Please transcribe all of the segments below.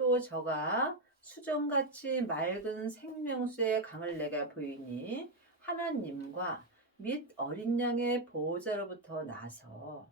또 저가 수정같이 맑은 생명수의 강을 내게 보이니 하나님과 및 어린 양의 보호자로부터 나서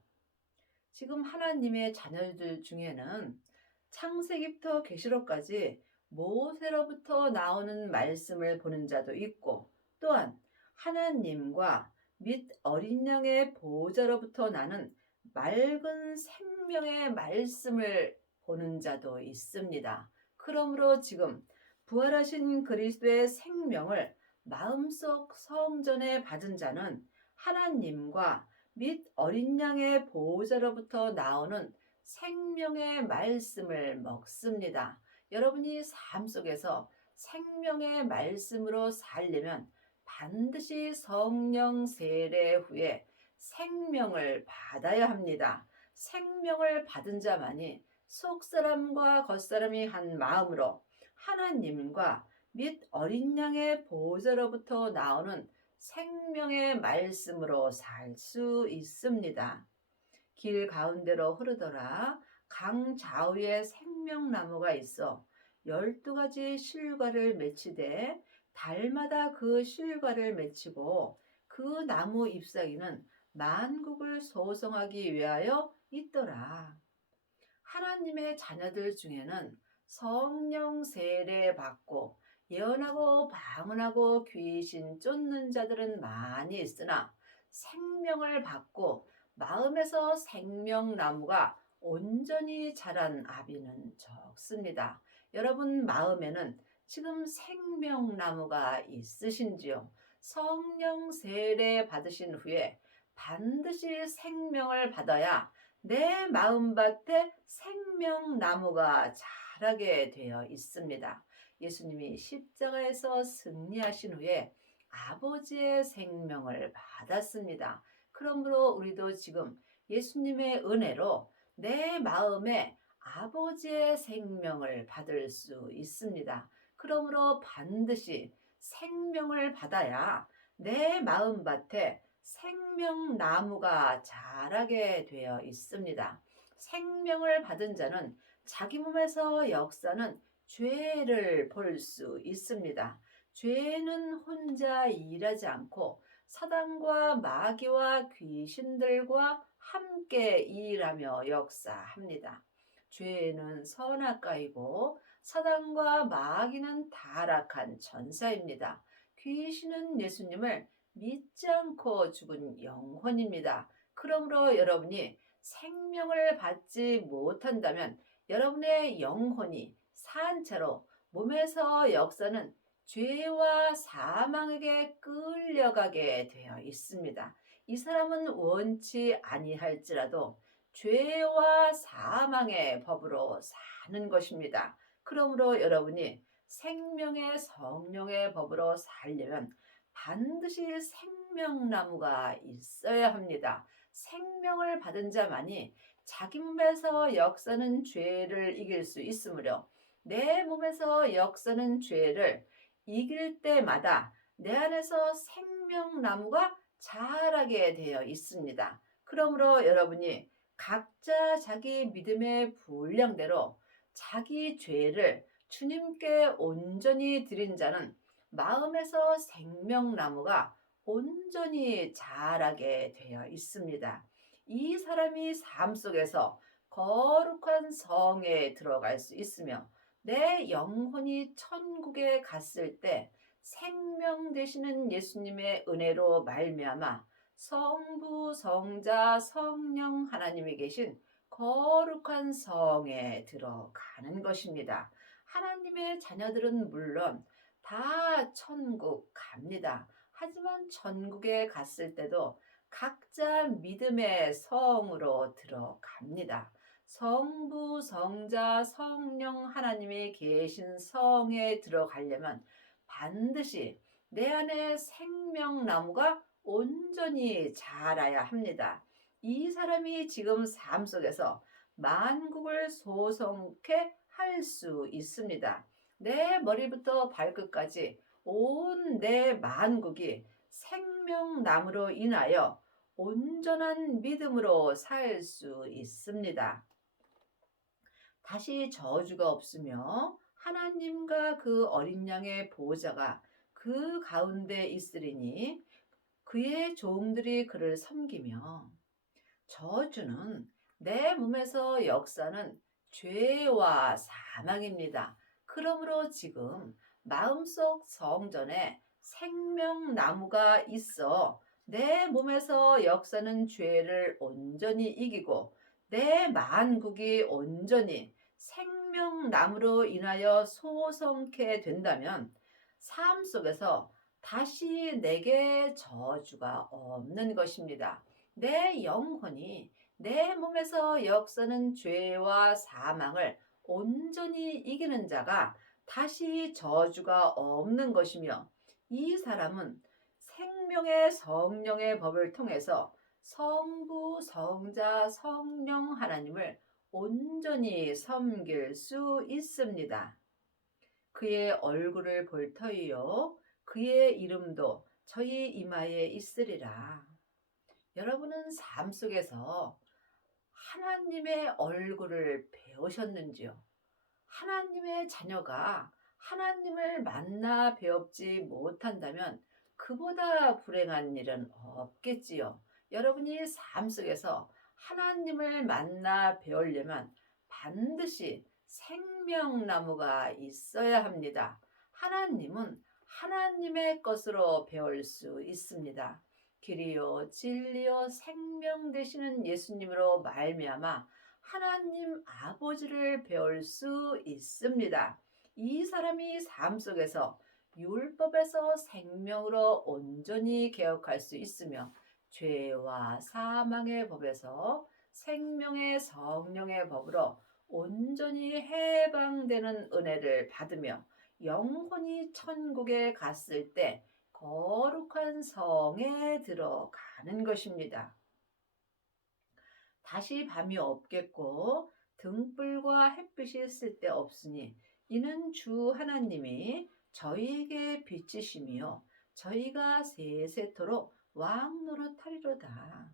지금 하나님의 자녀들 중에는 창세기부터 계시록까지 모세로부터 나오는 말씀을 보는 자도 있고 또한 하나님과 및 어린 양의 보호자로부터 나는 맑은 생명의 말씀을 보는 자도 있습니다. 그러므로 지금 부활하신 그리스도의 생명을 마음속 성전에 받은 자는 하나님과 및 어린 양의 보호자로부터 나오는 생명의 말씀을 먹습니다. 여러분이 삶 속에서 생명의 말씀으로 살려면 반드시 성령 세례 후에 생명을 받아야 합니다. 생명을 받은 자만이 속사람과 겉사람이 한 마음으로 하나님과 및 어린 양의 보호자로부터 나오는 생명의 말씀으로 살 수 있습니다. 길 가운데로 흐르더라 강 좌우에 생명나무가 있어 12가지 실과를 맺히되 달마다 그 실과를 맺히고 그 나무 잎사귀는 만국을 소성하기 위하여 있더라. 하나님의 자녀들 중에는 성령 세례 받고 예언하고 방언하고 귀신 쫓는 자들은 많이 있으나 생명을 받고 마음에서 생명나무가 온전히 자란 아비는 적습니다. 여러분 마음에는 지금 생명나무가 있으신지요? 성령 세례 받으신 후에 반드시 생명을 받아야 내 마음밭에 생명나무가 자라게 되어 있습니다. 예수님이 십자가에서 승리하신 후에 아버지의 생명을 받았습니다. 그러므로 우리도 지금 예수님의 은혜로 내 마음에 아버지의 생명을 받을 수 있습니다. 그러므로 반드시 생명을 받아야 내 마음밭에 생명나무가 자라게 되어 있습니다. 생명을 받은 자는 자기 몸에서 역사는 죄를 볼 수 있습니다. 죄는 혼자 일하지 않고 사단과 마귀와 귀신들과 함께 일하며 역사합니다. 죄는 선악가이고 사단과 마귀는 타락한 천사입니다. 귀신은 예수님을 믿지 않고 죽은 영혼입니다. 그러므로 여러분이 생명을 받지 못한다면 여러분의 영혼이 산채로 몸에서 역사는 죄와 사망에게 끌려가게 되어 있습니다. 이 사람은 원치 아니할지라도 죄와 사망의 법으로 사는 것입니다. 그러므로 여러분이 생명의 성령의 법으로 살려면 반드시 생명나무가 있어야 합니다. 생명을 받은 자만이 자기 몸에서 역사는 죄를 이길 수 있으므로 내 몸에서 역사는 죄를 이길 때마다 내 안에서 생명나무가 자라게 되어 있습니다. 그러므로 여러분이 각자 자기 믿음의 분량대로 자기 죄를 주님께 온전히 드린 자는 마음에서 생명나무가 온전히 자라게 되어 있습니다. 이 사람이 삶 속에서 거룩한 성에 들어갈 수 있으며 내 영혼이 천국에 갔을 때 생명 되시는 예수님의 은혜로 말미암아 성부, 성자, 성령 하나님이 계신 거룩한 성에 들어가는 것입니다. 하나님의 자녀들은 물론 다 천국 갑니다. 하지만 천국에 갔을 때도 각자 믿음의 성으로 들어갑니다. 성부, 성자, 성령 하나님이 계신 성에 들어가려면 반드시 내 안에 생명나무가 온전히 자라야 합니다. 이 사람이 지금 삶 속에서 만국을 소성케 할 수 있습니다. 내 머리부터 발끝까지 온 내 만국이 생명나무로 인하여 온전한 믿음으로 살 수 있습니다. 다시 저주가 없으며 하나님과 그 어린 양의 보호자가 그 가운데 있으리니 그의 종들이 그를 섬기며 저주는 내 몸에서 역사는 죄와 사망입니다. 그러므로 지금 마음속 성전에 생명나무가 있어 내 몸에서 역사는 죄를 온전히 이기고 내 만국이 온전히 생명나무로 인하여 소성케 된다면 삶 속에서 다시 내게 저주가 없는 것입니다. 내 영혼이 내 몸에서 역사는 죄와 사망을 온전히 이기는 자가 다시 저주가 없는 것이며 이 사람은 생명의 성령의 법을 통해서 성부, 성자, 성령 하나님을 온전히 섬길 수 있습니다. 그의 얼굴을 볼 터이요 그의 이름도 저희 이마에 있으리라. 여러분은 삶 속에서 하나님의 얼굴을 배우셨는지요? 하나님의 자녀가 하나님을 만나 배웁지 못한다면 그보다 불행한 일은 없겠지요. 여러분이 삶 속에서 하나님을 만나 배우려면 반드시 생명나무가 있어야 합니다. 하나님은 하나님의 것으로 배울 수 있습니다. 길이요 진리요 생명 되시는 예수님으로 말미암아 하나님 아버지를 배울 수 있습니다. 이 사람이 삶 속에서 율법에서 생명으로 온전히 개혁할 수 있으며 죄와 사망의 법에서 생명의 성령의 법으로 온전히 해방되는 은혜를 받으며 영혼이 천국에 갔을 때 거룩한 성에 들어가는 것입니다. 다시 밤이 없겠고 등불과 햇빛이 쓸데없으니 이는 주 하나님이 저희에게 빛이시며 저희가 세세토록 왕노릇하리로다.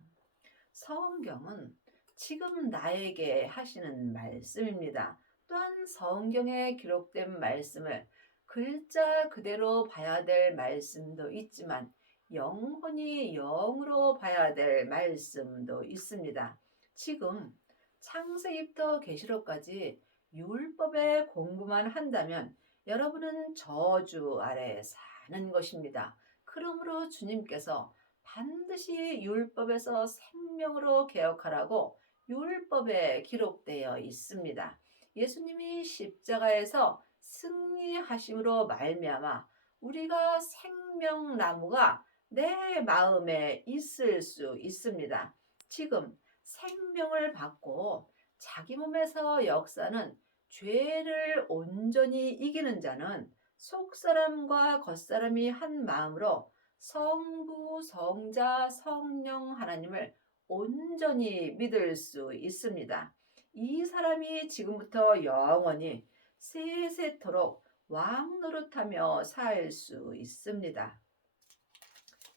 성경은 지금 나에게 하시는 말씀입니다. 또한 성경에 기록된 말씀을 글자 그대로 봐야 될 말씀도 있지만 영혼이 영으로 봐야 될 말씀도 있습니다. 지금 창세기부터 계시록까지 율법의 공부만 한다면 여러분은 저주 아래 사는 것입니다. 그러므로 주님께서 반드시 율법에서 생명으로 개혁하라고 율법에 기록되어 있습니다. 예수님이 십자가에서 승리하심으로 말미암아 우리가 생명나무가 내 마음에 있을 수 있습니다. 지금 생명을 받고 자기 몸에서 역사는 죄를 온전히 이기는 자는 속사람과 겉사람이 한 마음으로 성부, 성자, 성령 하나님을 온전히 믿을 수 있습니다. 이 사람이 지금부터 영원히 세세토록 왕노릇하며 살 수 있습니다.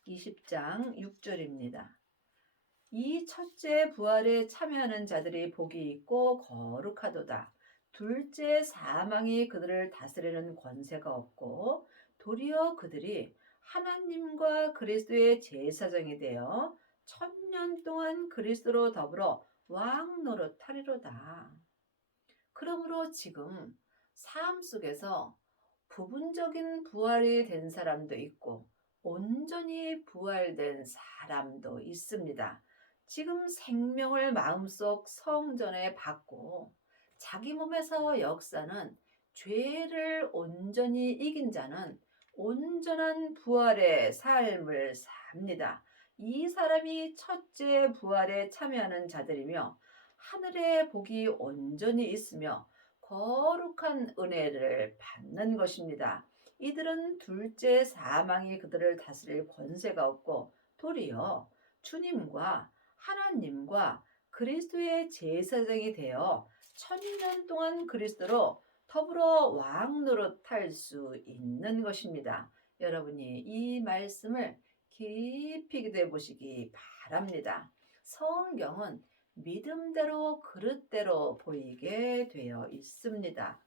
20장 6절입니다. 이 첫째 부활에 참여하는 자들이 복이 있고 거룩하도다. 둘째 사망이 그들을 다스리는 권세가 없고 도리어 그들이 하나님과 그리스도의 제사장이 되어 1000년 동안 그리스도로 더불어 왕노릇하리로다. 그러므로 지금 삶 속에서 부분적인 부활이 된 사람도 있고 온전히 부활된 사람도 있습니다. 지금 생명을 마음속 성전에 받고 자기 몸에서 역사는 죄를 온전히 이긴 자는 온전한 부활의 삶을 삽니다. 이 사람이 첫째 부활에 참여하는 자들이며 하늘의 복이 온전히 있으며 거룩한 은혜를 받는 것입니다. 이들은 둘째 사망이 그들을 다스릴 권세가 없고 도리어 주님과 하나님과 그리스도의 제사장이 되어 1000년 동안 그리스도로 더불어 왕노릇할 수 있는 것입니다. 여러분이 이 말씀을 깊이 기도해 보시기 바랍니다. 성경은 믿음대로 그릇대로 보이게 되어 있습니다.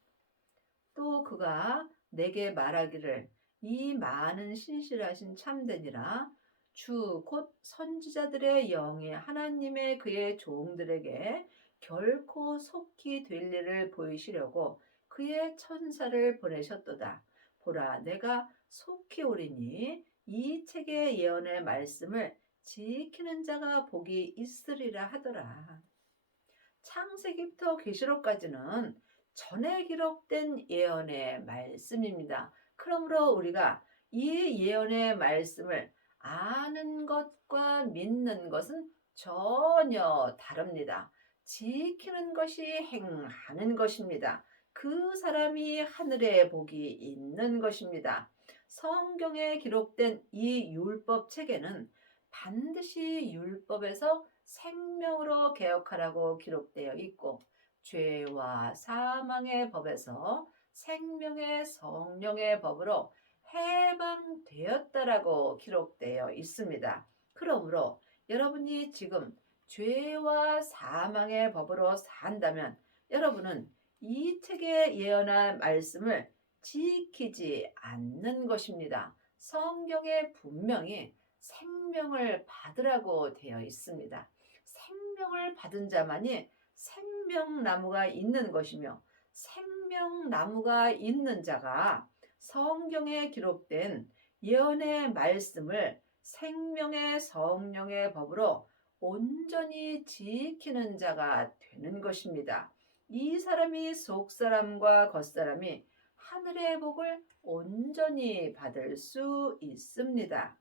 또 그가 내게 말하기를 이 많은 신실하신 참되니라 주 곧 선지자들의 영이 하나님의 그의 종들에게 결코 속히 될 일을 보이시려고 그의 천사를 보내셨도다. 보라 내가 속히 오리니 이 책의 예언의 말씀을 지키는 자가 복이 있으리라 하더라. 창세기부터 계시록까지는 전에 기록된 예언의 말씀입니다. 그러므로 우리가 이 예언의 말씀을 아는 것과 믿는 것은 전혀 다릅니다. 지키는 것이 행하는 것입니다. 그 사람이 하늘의 복이 있는 것입니다. 성경에 기록된 이 율법 책에는 반드시 율법에서 생명으로 개혁하라고 기록되어 있고 죄와 사망의 법에서 생명의 성령의 법으로 해방되었다라고 기록되어 있습니다. 그러므로 여러분이 지금 죄와 사망의 법으로 산다면 여러분은 이 책에 예언한 말씀을 지키지 않는 것입니다. 성경에 분명히 생명을 받으라고 되어 있습니다. 생명을 받은 자만이 생명나무가 있는 것이며 생명나무가 있는 자가 성경에 기록된 예언의 말씀을 생명의 성령의 법으로 온전히 지키는 자가 되는 것입니다. 이 사람이 속사람과 겉사람이 하늘의 복을 온전히 받을 수 있습니다.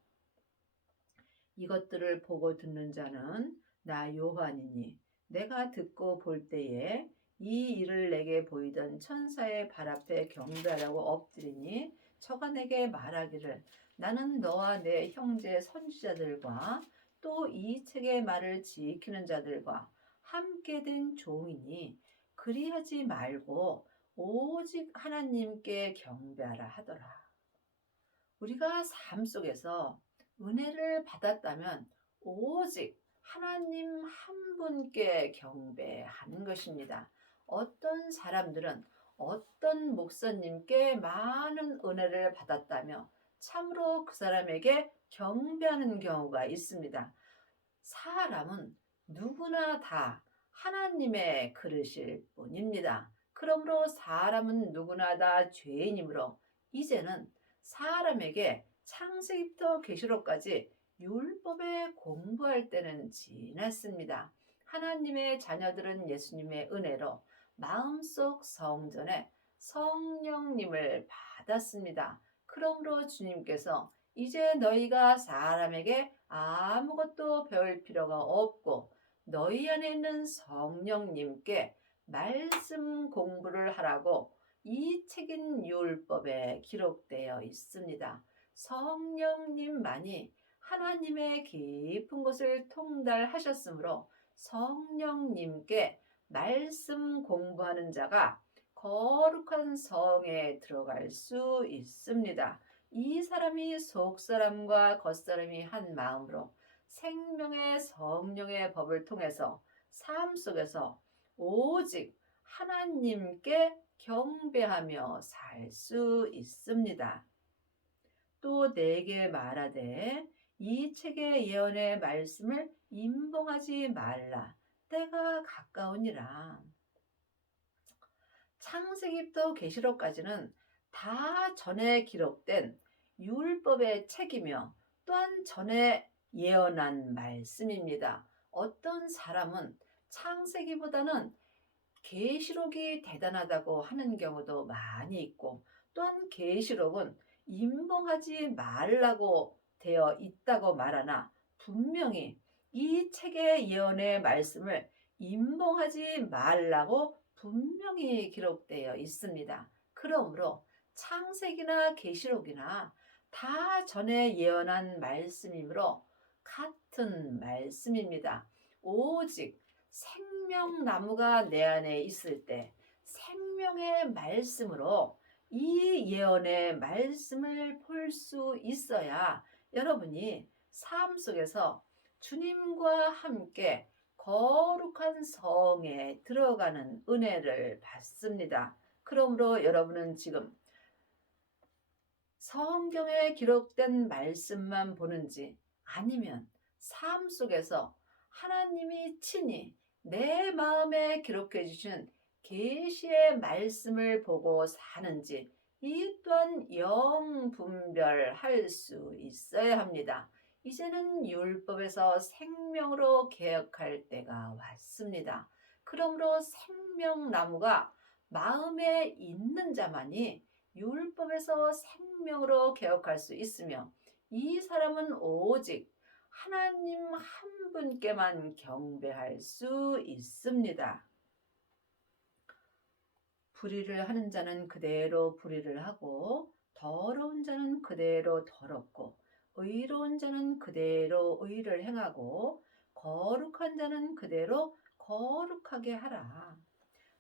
이것들을 보고 듣는 자는 나 요한이니 내가 듣고 볼 때에 이 일을 내게 보이던 천사의 발 앞에 경배하라고 엎드리니 저가 내게 말하기를 나는 너와 내 형제 선지자들과 또 이 책의 말을 지키는 자들과 함께 된 종이니 그리하지 말고 오직 하나님께 경배하라 하더라. 우리가 삶 속에서 은혜를 받았다면 오직 하나님 한 분께 경배하는 것입니다. 어떤 사람들은 어떤 목사님께 많은 은혜를 받았다며 참으로 그 사람에게 경배하는 경우가 있습니다. 사람은 누구나 다 하나님의 그릇일 뿐입니다. 그러므로 사람은 누구나 다 죄인이므로 이제는 사람에게 창세기부터 계시록까지 율법에 공부할 때는 지났습니다. 하나님의 자녀들은 예수님의 은혜로 마음속 성전에 성령님을 받았습니다. 그러므로 주님께서 이제 너희가 사람에게 아무것도 배울 필요가 없고 너희 안에 있는 성령님께 말씀 공부를 하라고 이 책인 율법에 기록되어 있습니다. 성령님만이 하나님의 깊은 곳을 통달하셨으므로 성령님께 말씀 공부하는 자가 거룩한 성에 들어갈 수 있습니다. 이 사람이 속사람과 겉사람이 한 마음으로 생명의 성령의 법을 통해서 삶 속에서 오직 하나님께 경배하며 살 수 있습니다. 또 내게 말하되 이 책의 예언의 말씀을 임봉하지 말라. 때가 가까우니라. 창세기부터 계시록까지는 다 전에 기록된 율법의 책이며 또한 전에 예언한 말씀입니다. 어떤 사람은 창세기보다는 계시록이 대단하다고 하는 경우도 많이 있고 또한 계시록은 임봉하지 말라고 되어 있다고 말하나 분명히 이 책의 예언의 말씀을 임봉하지 말라고 분명히 기록되어 있습니다. 그러므로 창세기나 계시록이나 다 전에 예언한 말씀이므로 같은 말씀입니다. 오직 생명나무가 내 안에 있을 때 생명의 말씀으로 이 예언의 말씀을 볼 수 있어야 여러분이 삶 속에서 주님과 함께 거룩한 성에 들어가는 은혜를 받습니다. 그러므로 여러분은 지금 성경에 기록된 말씀만 보는지 아니면 삶 속에서 하나님이 친히 내 마음에 기록해 주신 계시의 말씀을 보고 사는지 이 또한 영분별할 수 있어야 합니다. 이제는 율법에서 생명으로 개혁할 때가 왔습니다. 그러므로 생명나무가 마음에 있는 자만이 율법에서 생명으로 개혁할 수 있으며 이 사람은 오직 하나님 한 분께만 경배할 수 있습니다. 불의를 하는 자는 그대로 불의를 하고 더러운 자는 그대로 더럽고 의로운 자는 그대로 의를 행하고 거룩한 자는 그대로 거룩하게 하라.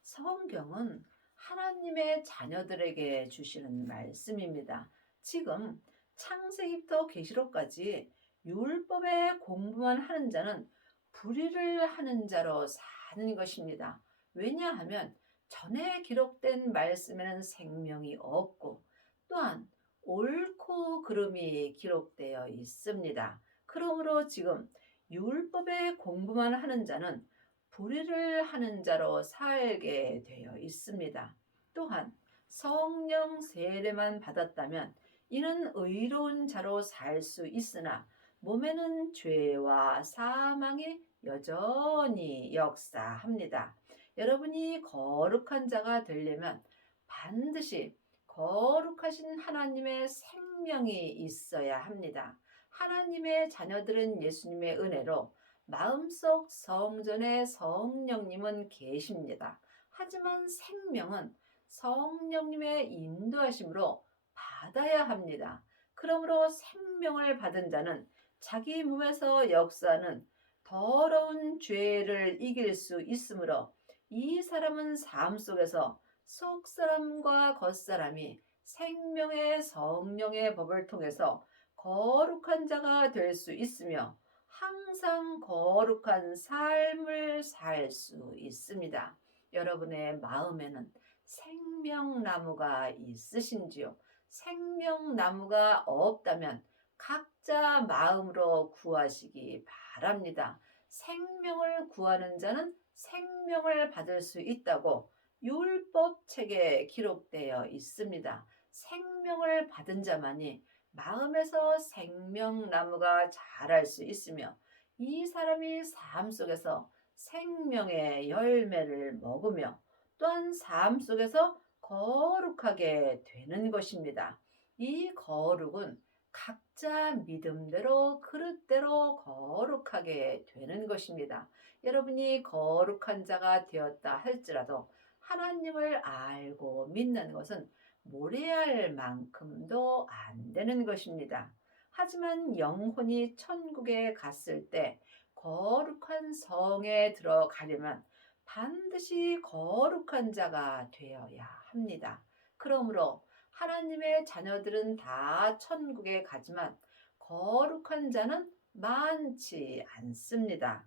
성경은 하나님의 자녀들에게 주시는 말씀입니다. 지금 창세기부터 계시록까지 율법의 공부만 하는 자는 불의를 하는 자로 사는 것입니다. 왜냐하면 전에 기록된 말씀에는 생명이 없고 또한 옳고 그름이 기록되어 있습니다. 그러므로 지금 율법의 공부만 하는 자는 불의를 하는 자로 살게 되어 있습니다. 또한 성령 세례만 받았다면 이는 의로운 자로 살 수 있으나 몸에는 죄와 사망이 여전히 역사합니다. 여러분이 거룩한 자가 되려면 반드시 거룩하신 하나님의 생명이 있어야 합니다. 하나님의 자녀들은 예수님의 은혜로 마음속 성전에 성령님은 계십니다. 하지만 생명은 성령님의 인도하심으로 받아야 합니다. 그러므로 생명을 받은 자는 자기 몸에서 역사하는 더러운 죄를 이길 수 있으므로 이 사람은 삶 속에서 속사람과 겉사람이 생명의 성령의 법을 통해서 거룩한 자가 될 수 있으며 항상 거룩한 삶을 살 수 있습니다. 여러분의 마음에는 생명나무가 있으신지요? 생명나무가 없다면 각자 마음으로 구하시기 바랍니다. 생명을 구하는 자는 생명을 받을 수 있다고 율법책에 기록되어 있습니다. 생명을 받은 자만이 마음에서 생명나무가 자랄 수 있으며 이 사람이 삶 속에서 생명의 열매를 먹으며 또한 삶 속에서 거룩하게 되는 것입니다. 이 거룩은 각자 믿음대로 그릇대로 거룩하게 되는 것입니다. 여러분이 거룩한 자가 되었다 할지라도 하나님을 알고 믿는 것은 모래알 만큼도 안 되는 것입니다. 하지만 영혼이 천국에 갔을 때 거룩한 성에 들어가려면 반드시 거룩한 자가 되어야 합니다. 그러므로 하나님의 자녀들은 다 천국에 가지만 거룩한 자는 많지 않습니다.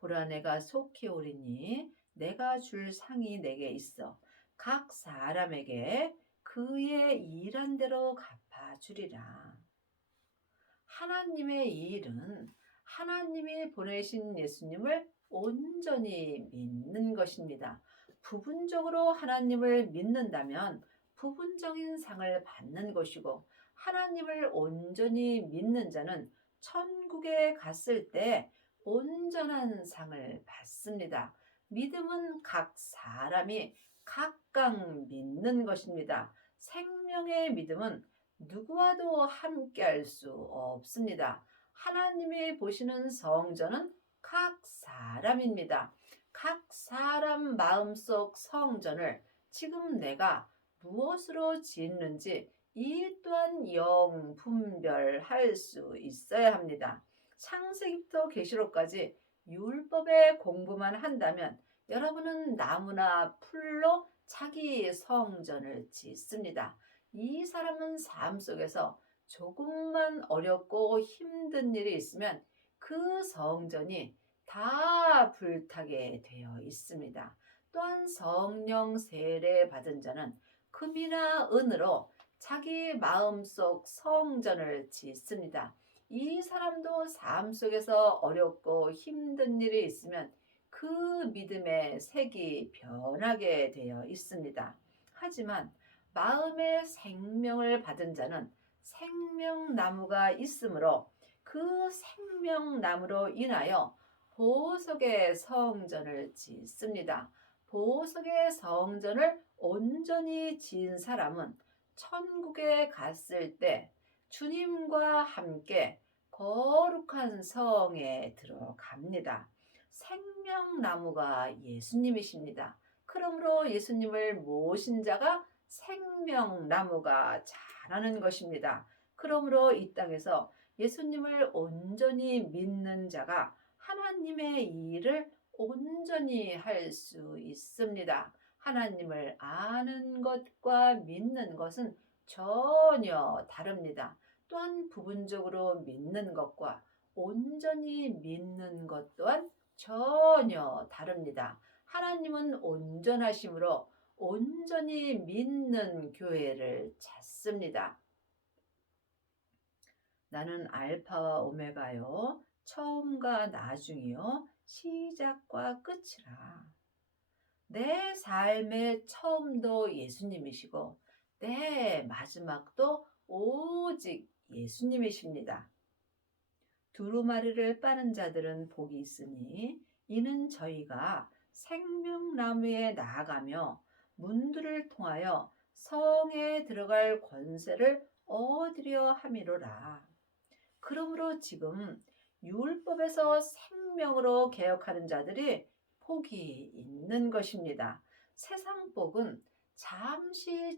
보라 내가 속히 오리니 내가 줄 상이 내게 있어 각 사람에게 그의 일한 대로 갚아주리라. 하나님의 일은 하나님이 보내신 예수님을 온전히 믿는 것입니다. 부분적으로 하나님을 믿는다면 부분적인 상을 받는 것이고 하나님을 온전히 믿는 자는 천국에 갔을 때 온전한 상을 받습니다. 믿음은 각 사람이 각각 믿는 것입니다. 생명의 믿음은 누구와도 함께할 수 없습니다. 하나님이 보시는 성전은 각 사람입니다. 각 사람 마음속 성전을 지금 내가 무엇으로 짓는지 이 또한 영분별할 수 있어야 합니다. 창세기부터 계시록까지 율법의 공부만 한다면 여러분은 나무나 풀로 자기 성전을 짓습니다. 이 사람은 삶 속에서 조금만 어렵고 힘든 일이 있으면 그 성전이 다 불타게 되어 있습니다. 또한 성령 세례 받은 자는 금이나 은으로 자기 마음속 성전을 짓습니다. 이 사람도 삶 속에서 어렵고 힘든 일이 있으면 그 믿음의 색이 변하게 되어 있습니다. 하지만 마음의 생명을 받은 자는 생명나무가 있으므로 그 생명나무로 인하여 보석의 성전을 짓습니다. 보석의 성전을 온전히 지은 사람은 천국에 갔을 때 주님과 함께 거룩한 성에 들어갑니다. 생명나무가 예수님이십니다. 그러므로 예수님을 모신 자가 생명나무가 자라는 것입니다. 그러므로 이 땅에서 예수님을 온전히 믿는 자가 하나님의 일을 온전히 할 수 있습니다. 하나님을 아는 것과 믿는 것은 전혀 다릅니다. 또한 부분적으로 믿는 것과 온전히 믿는 것 또한 전혀 다릅니다. 하나님은 온전하심으로 온전히 믿는 교회를 찾습니다. 나는 알파와 오메가요, 처음과 나중이요, 시작과 끝이라. 내 삶의 처음도 예수님이시고 내 마지막도 오직 예수님이십니다. 두루마리를 빠는 자들은 복이 있으니 이는 저희가 생명나무에 나아가며 문들을 통하여 성에 들어갈 권세를 얻으려 함이로라. 그러므로 지금 율법에서 생명으로 개혁하는 자들이 복이 있는 것입니다. 세상 복은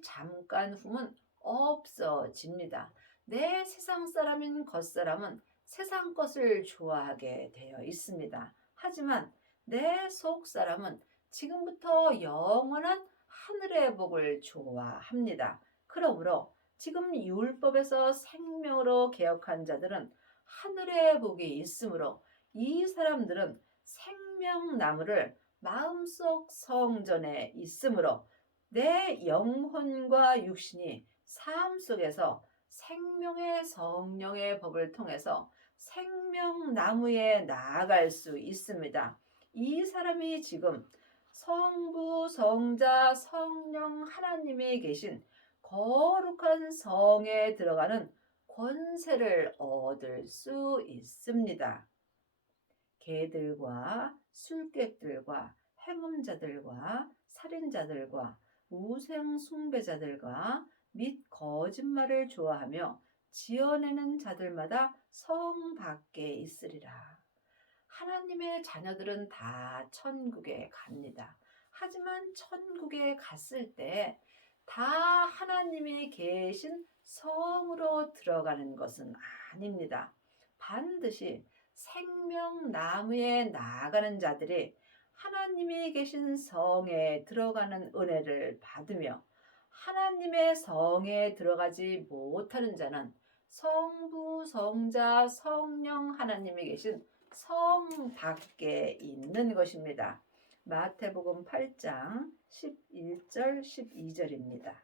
잠깐 후면 없어집니다. 내 세상 사람인 겉사람은 세상 것을 좋아하게 되어 있습니다. 하지만 내 속 사람은 지금부터 영원한 하늘의 복을 좋아합니다. 그러므로 지금 율법에서 생명으로 개혁한 자들은 하늘의 복이 있으므로 이 사람들은 생명나무를 마음속 성전에 있으므로 내 영혼과 육신이 삶 속에서 생명의 성령의 법을 통해서 생명나무에 나아갈 수 있습니다. 이 사람이 지금 성부, 성자, 성령 하나님이 계신 거룩한 성에 들어가는 권세를 얻을 수 있습니다. 개들과 술객들과 행음자들과 살인자들과 우상 숭배자들과 및 거짓말을 좋아하며 지어내는 자들마다 성 밖에 있으리라. 하나님의 자녀들은 다 천국에 갑니다. 하지만 천국에 갔을 때 다 하나님이 계신 성으로 들어가는 것은 아닙니다. 반드시 생명나무에 나아가는 자들이 하나님이 계신 성에 들어가는 은혜를 받으며 하나님의 성에 들어가지 못하는 자는 성부, 성자, 성령 하나님이 계신 성 밖에 있는 것입니다. 마태복음 8장 11절 12절입니다.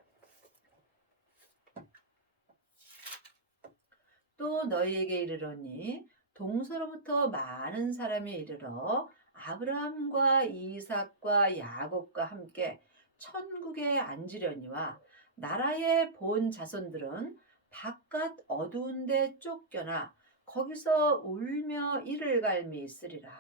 또 너희에게 이르노니 동서로부터 많은 사람이 이르러 아브라함과 이삭과 야곱과 함께 천국에 앉으려니와 나라의 본 자손들은 바깥 어두운 데 쫓겨나 거기서 울며 이를 갈미 있으리라.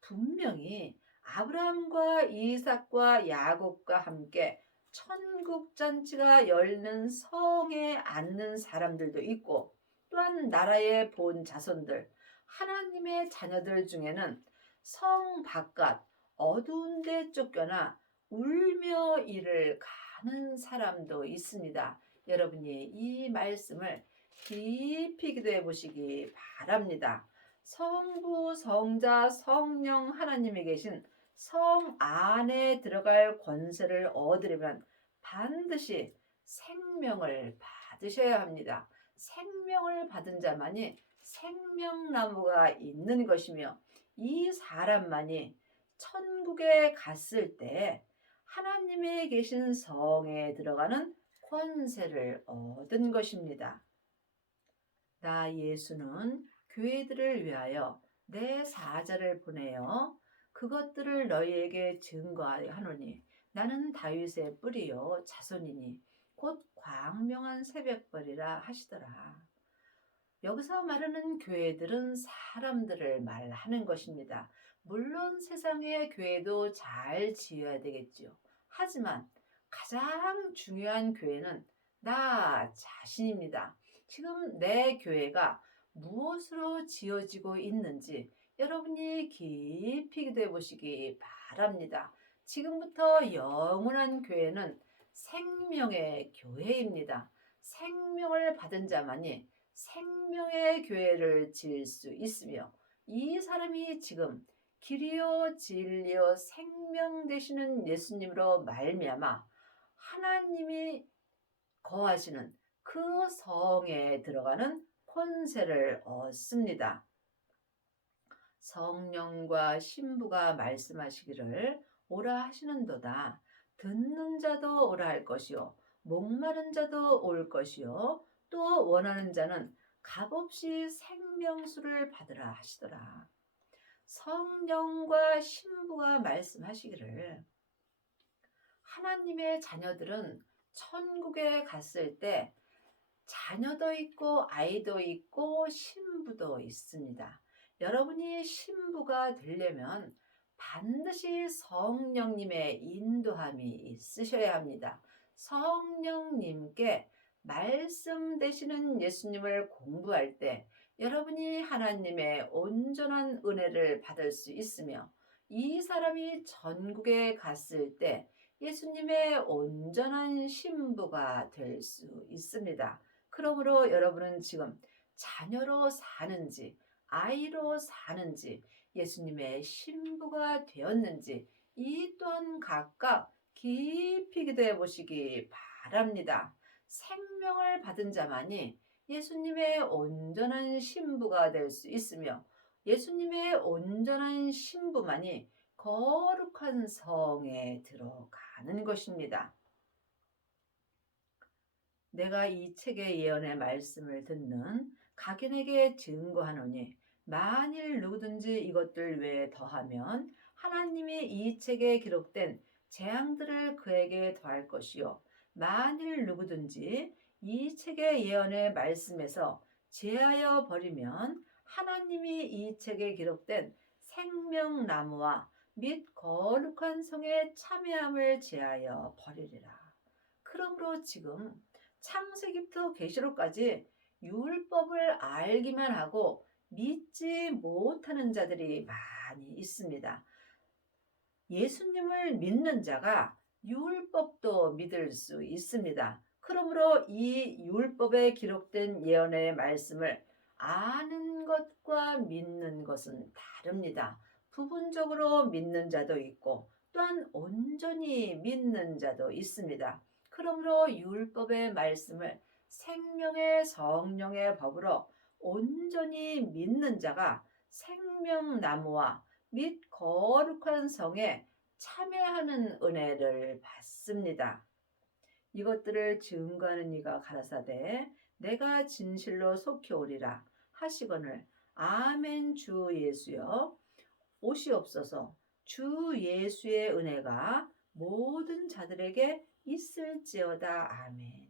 분명히 아브라함과 이삭과 야곱과 함께 천국 잔치가 열는 성에 앉는 사람들도 있고 또한 나라의 본 자손들, 하나님의 자녀들 중에는 성 바깥 어두운 데 쫓겨나 울며 이를 가는 사람도 있습니다. 여러분이 이 말씀을 깊이 기도해 보시기 바랍니다. 성부, 성자, 성령 하나님이 계신 성 안에 들어갈 권세를 얻으려면 반드시 생명을 받으셔야 합니다. 생명을 받은 자만이 생명나무가 있는 것이며 이 사람만이 천국에 갔을 때 하나님의 계신 성에 들어가는 권세를 얻은 것입니다. 나 예수는 교회들을 위하여 내 사자를 보내어 그것들을 너희에게 증거하여 하노니 나는 다윗의 뿌리요 자손이니 곧 광명한 새벽벌이라 하시더라. 여기서 말하는 교회들은 사람들을 말하는 것입니다. 물론 세상의 교회도 잘 지어야 되겠지요. 하지만 가장 중요한 교회는 나 자신입니다. 지금 내 교회가 무엇으로 지어지고 있는지 여러분이 깊이 기도해 보시기 바랍니다. 지금부터 영원한 교회는 생명의 교회입니다. 생명을 받은 자만이 생명의 교회를 지을 수 있으며 이 사람이 지금 길이요 진리요 생명 되시는 예수님으로 말미암아 하나님이 거하시는 그 성에 들어가는 권세를 얻습니다. 성령과 신부가 말씀하시기를 오라 하시는도다. 듣는 자도 오라 할 것이요 목마른 자도 올 것이요 또 원하는 자는 값없이 생명수를 받으라 하시더라. 성령과 신부가 말씀하시기를 하나님의 자녀들은 천국에 갔을 때 자녀도 있고 아이도 있고 신부도 있습니다. 여러분이 신부가 되려면 반드시 성령님의 인도함이 있으셔야 합니다. 성령님께 말씀 되시는 예수님을 공부할 때 여러분이 하나님의 온전한 은혜를 받을 수 있으며 이 사람이 전국에 갔을 때 예수님의 온전한 신부가 될 수 있습니다. 그러므로 여러분은 지금 자녀로 사는지 아이로 사는지 예수님의 신부가 되었는지 이 또한 각각 깊이 기도해 보시기 바랍니다. 생명을 받은 자만이 예수님의 온전한 신부가 될 수 있으며 예수님의 온전한 신부만이 거룩한 성에 들어가는 것입니다. 내가 이 책의 예언의 말씀을 듣는 각인에게 증거하노니 만일 누구든지 이것들 외에 더하면 하나님이 이 책에 기록된 재앙들을 그에게 더할 것이요 만일 누구든지 이 책의 예언의 말씀에서 제하여 버리면 하나님이 이 책에 기록된 생명나무와 및 거룩한 성의 참여함을 제하여 버리리라. 그러므로 지금 창세기부터 계시록까지 율법을 알기만 하고 믿지 못하는 자들이 많이 있습니다. 예수님을 믿는 자가 율법도 믿을 수 있습니다. 그러므로 이 율법에 기록된 예언의 말씀을 아는 것과 믿는 것은 다릅니다. 부분적으로 믿는 자도 있고 또한 온전히 믿는 자도 있습니다. 그러므로 율법의 말씀을 생명의 성령의 법으로 온전히 믿는 자가 생명나무와 및 거룩한 성에 참여하는 은혜를 받습니다. 이것들을 증거하는 이가 가라사대 내가 진실로 속히 오리라 하시거늘 아멘 주 예수여 오시옵소서. 주 예수의 은혜가 모든 자들에게 있을지어다. 아멘.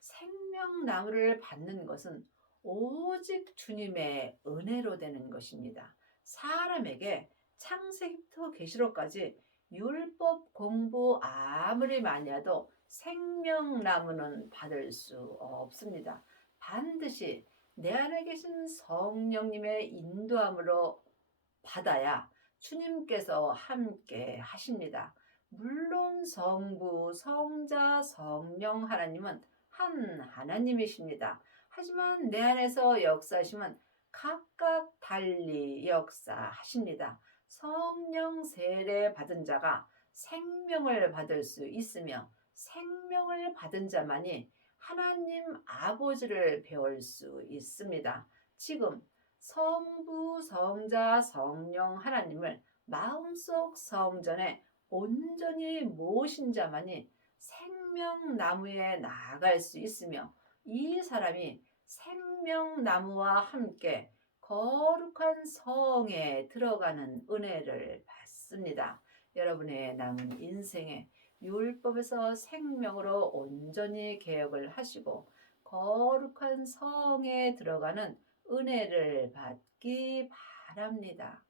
생명나무를 받는 것은 오직 주님의 은혜로 되는 것입니다. 사람에게 창세기부터 계시록까지 율법 공부 아무리 많이 해도 생명나무는 받을 수 없습니다. 반드시 내 안에 계신 성령님의 인도함으로 받아야 주님께서 함께 하십니다. 물론 성부, 성자, 성령 하나님은 한 하나님이십니다. 하지만 내 안에서 역사하심은 각각 달리 역사하십니다. 성령 세례 받은 자가 생명을 받을 수 있으며 생명을 받은 자만이 하나님 아버지를 배울 수 있습니다. 지금 성부, 성자, 성령 하나님을 마음속 성전에 온전히 모신 자만이 생명나무에 나아갈 수 있으며 이 사람이 생명나무와 함께 거룩한 성에 들어가는 은혜를 받습니다. 여러분의 남은 인생에 율법에서 생명으로 온전히 개혁을 하시고 거룩한 성에 들어가는 은혜를 받기 바랍니다.